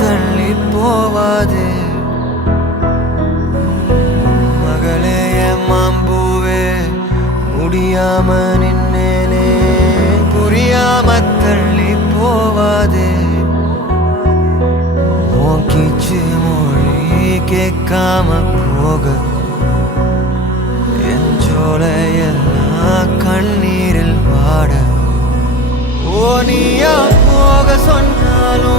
தள்ளி போவாது மகளே மாம்பூவே முடியாம நின்னேனே புரியாம தள்ளி போவாது கீச்சு மொழி கேட்காம போக என் ஜோலையெல்லாம் கண்ணீரில் வாட ஓ நீயா போக சொன்னாலும்